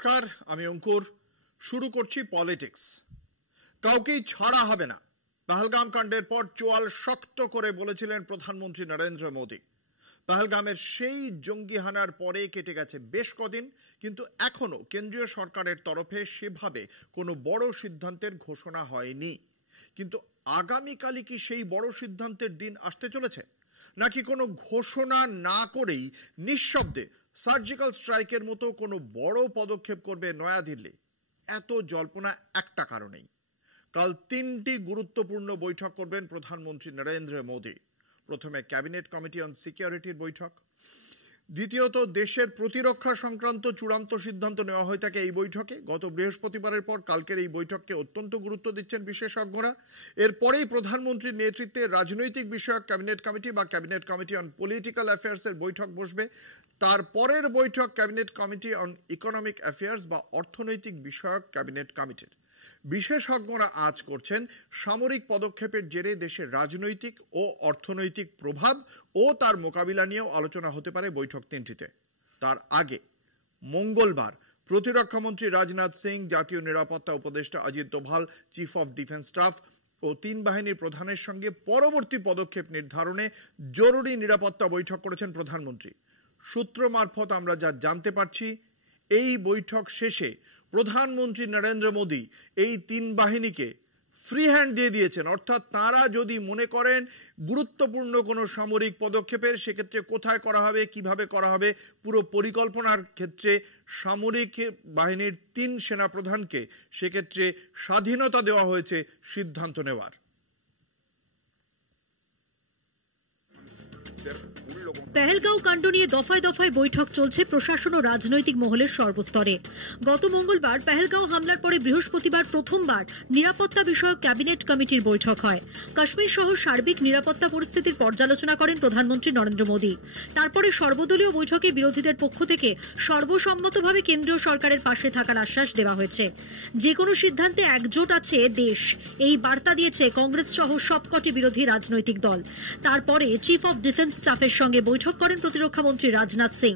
নমস্কার, আমি অঙ্কুর। শুরু করছি পলিটিক্স। কাউকেই ছাড়া হবে না। পহলগাম কাণ্ডের পর চোয়াল শক্ত করে বলেছিলেন প্রধানমন্ত্রী নরেন্দ্র মোদী। পহলগামের সেই জঙ্গি হানার পরে কেটে গেছে বেশ কদিন, কিন্তু এখনো কেন্দ্রীয় সরকারের তরফে সেভাবে কোনো বড় সিদ্ধান্তের ঘোষণা হয়নি। কিন্তু আগামীকালই কি সেই বড় সিদ্ধান্তের দিন আসতে চলেছে, নাকি কোনো ঘোষণা না করেই নিঃশব্দে সার্জিক্যাল স্ট্রাইকের মতো কোনো বড় পদক্ষেপ করবে নয়াদিল্লি? এত জল্পনা একটা কারণেই। কাল 3টি গুরুত্বপূর্ণ বৈঠক করবেন প্রধানমন্ত্রী নরেন্দ্র মোদী। প্রথমে ক্যাবিনেট কমিটি অন সিকিউরিটির বৈঠক, দ্বিতীয়ত দেশের প্রতিরক্ষা সংক্রান্ত চূড়ান্ত সিদ্ধান্ত নেওয়া হয়ে থাকে এই বৈঠকে। গত বৃহস্পতিবারের পর কালকের এই বৈঠককে অত্যন্ত গুরুত্ব দিচ্ছেন বিশেষজ্ঞরা। এরপরেই প্রধানমন্ত্রীর নেতৃত্বে রাজনৈতিক বিষয়ক ক্যাবিনেট কমিটি বা ক্যাবিনেট কমিটি অন পলিটিক্যাল অ্যাফেয়ার্সের বৈঠক বসবে। তারপরের বৈঠক cabinet committee on economic affairs বা অর্থনৈতিক বিষয়ক ক্যাবিনেট কমিটির। বিশেষজ্ঞরা আজ করছেন সামরিক পদক্ষেপের জেরে দেশের রাজনৈতিক ও অর্থনৈতিক প্রভাব ও তার মোকাবিলা নিয়েও আলোচনা হতে পারে বৈঠক 3টিতে। তার আগে মঙ্গলবার প্রতিরক্ষামন্ত্রী রাজনাথ সিং, জাতীয় নিরাপত্তা উপদেষ্টা Ajit Doval, chief of defence staff ও 3 বাহিনীর প্রধানের সঙ্গে পরবর্তী পদক্ষেপ নির্ধারণে জরুরি নিরাপত্তা বৈঠক করেছেন প্রধানমন্ত্রী। সূত্র মারফত আমরা যা জানতে পারছি, এই বৈঠক শেষে প্রধানমন্ত্রী নরেন্দ্র মোদী এই 3 বাহিনীকে ফ্রি হ্যান্ড দিয়ে দিয়েছেন। অর্থাৎ তারা যদি মনে করেন গুরুত্বপূর্ণ কোনো সামরিক পদক্ষেপের, সেক্ষেত্রে কোথায় করা হবে, কিভাবে করা হবে, পুরো পরিকল্পনার ক্ষেত্রে সামরিক বাহিনীর 3 সেনাপ্রধানকে সেক্ষেত্রে স্বাধীনতা দেওয়া হয়েছে সিদ্ধান্ত নেওয়ার। পহলগাঁও কাণ্ড নিয়ে দফায় দফায় বৈঠক চলছে প্রশাসন ও রাজনৈতিক মহলের সর্বস্তরে। গত মঙ্গলবার পহলগাঁও হামলার পরে বৃহস্পতিবার প্রথমবার নিরাপত্তা বিষয়ক ক্যাবিনেট কমিটির বৈঠক হয়। কাশ্মীর সহ সার্বিক নিরাপত্তা পরিস্থিতির পর্যালোচনা করেন প্রধানমন্ত্রী নরেন্দ্র মোদী। তারপরে সর্বদলীয় বৈঠকে বিরোধীদের পক্ষ থেকে সর্বসম্মতভাবে কেন্দ্রীয় সরকারের পাশে থাকার আশ্বাস দেওয়া হয়েছে। যে কোনো সিদ্ধান্তে একজোট আছে দেশ, এই বার্তা দিয়েছে কংগ্রেস সহ সবকটি বিরোধী রাজনৈতিক দল। তারপরে চিফ অফ ডিফেন্স স্টাফের সঙ্গে বৈঠক করেন প্রতিরক্ষামন্ত্রী রাজনাথ সিং।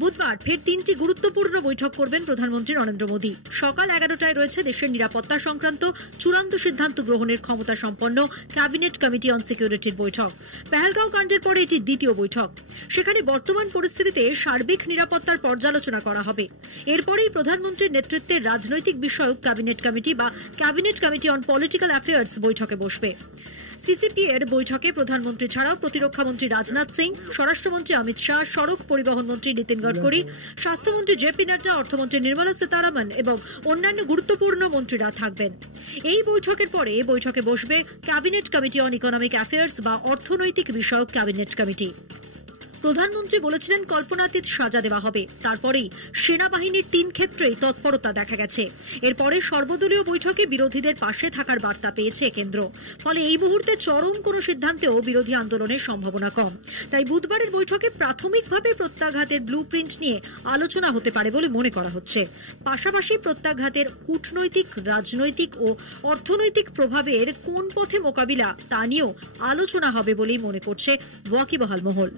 বুধবার ফের 3টি গুরুত্বপূর্ণ বৈঠক করবেন প্রধানমন্ত্রী নরেন্দ্র মোদী। সকাল 11টায় রয়েছে দেশের নিরাপত্তা সংক্রান্ত চূড়ান্ত সিদ্ধান্ত গ্রহণের ক্ষমতা সম্পন্ন ক্যাবিনেট কমিটি অন সিকিউরিটির বৈঠক। পহলগাঁও কাণ্ডের পরে এটি দ্বিতীয় বৈঠক। সেখানে বর্তমান পরিস্থিতিতে সার্বিক নিরাপত্তার পর্যালোচনা করা হবে। এরপরেই প্রধানমন্ত্রীর নেতৃত্বে রাজনৈতিক বিষয়ক ক্যাবিনেট কমিটি বা cabinet committee on political affairs বৈঠকে বসবে। সিসিপি এর বৈঠকে প্রধানমন্ত্রী ছাড়াও প্রতিরক্ষামন্ত্রী রাজনাথ সিং, স্বরাষ্ট্রমন্ত্রী অমিত শাহ, সড়ক পরিবহন মন্ত্রী নীতিন গডকরি, স্বাস্থ্যমন্ত্রী জেপি নাড্ডা, অর্থমন্ত্রী নির্মলা সীতারামন এবং অন্যান্য গুরুত্বপূর্ণ মন্ত্রীরা থাকবেন। এই বৈঠকের পরে বৈঠকে বসবে cabinet committee on economic affairs বা অর্থনৈতিক বিষয়ক ক্যাবিনেট কমিটি। প্রধানমন্ত্রী বলেছিলেন কল্পনাতীত সাজা দেওয়া হবে। তারপরেই সেনাবাহিনীর 3 ক্ষেত্রেই তৎপরতা দেখা গেছে। এরপরে সর্বদলীয় বৈঠকে বিরোধীদের পাশে থাকার বার্তা পেয়েছে কেন্দ্র। ফলে এই মুহূর্তে চরম কোনো সিদ্ধান্তেও বিরোধী আন্দোলনের সম্ভাবনা কম। তাই বুধবারের বৈঠকে প্রাথমিকভাবে প্রত্যাঘাতের ব্লুপ্রিন্ট নিয়ে আলোচনা হতে পারে বলে মনে করা হচ্ছে। পাশাপাশি প্রত্যাঘাতের কূটনৈতিক, রাজনৈতিক ও অর্থনৈতিক প্রভাবের কোন পথে মোকাবিলা তা নিয়েও আলোচনা হবে বলেই মনে করছে ওয়াকিবহাল মহল।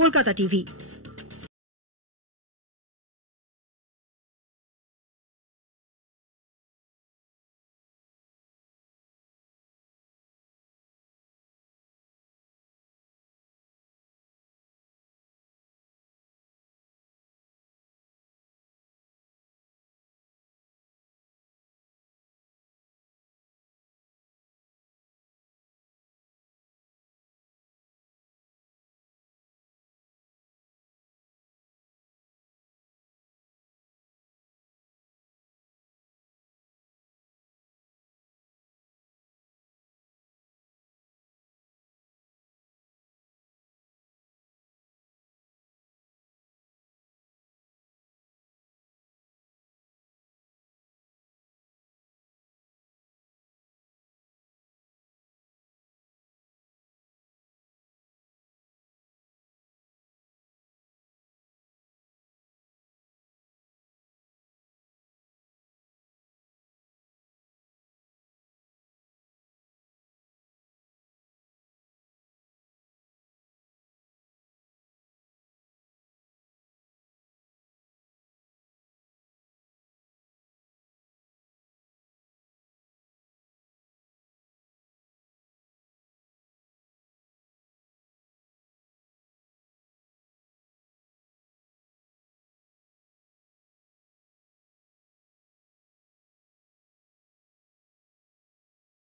কলকাতা টিভি।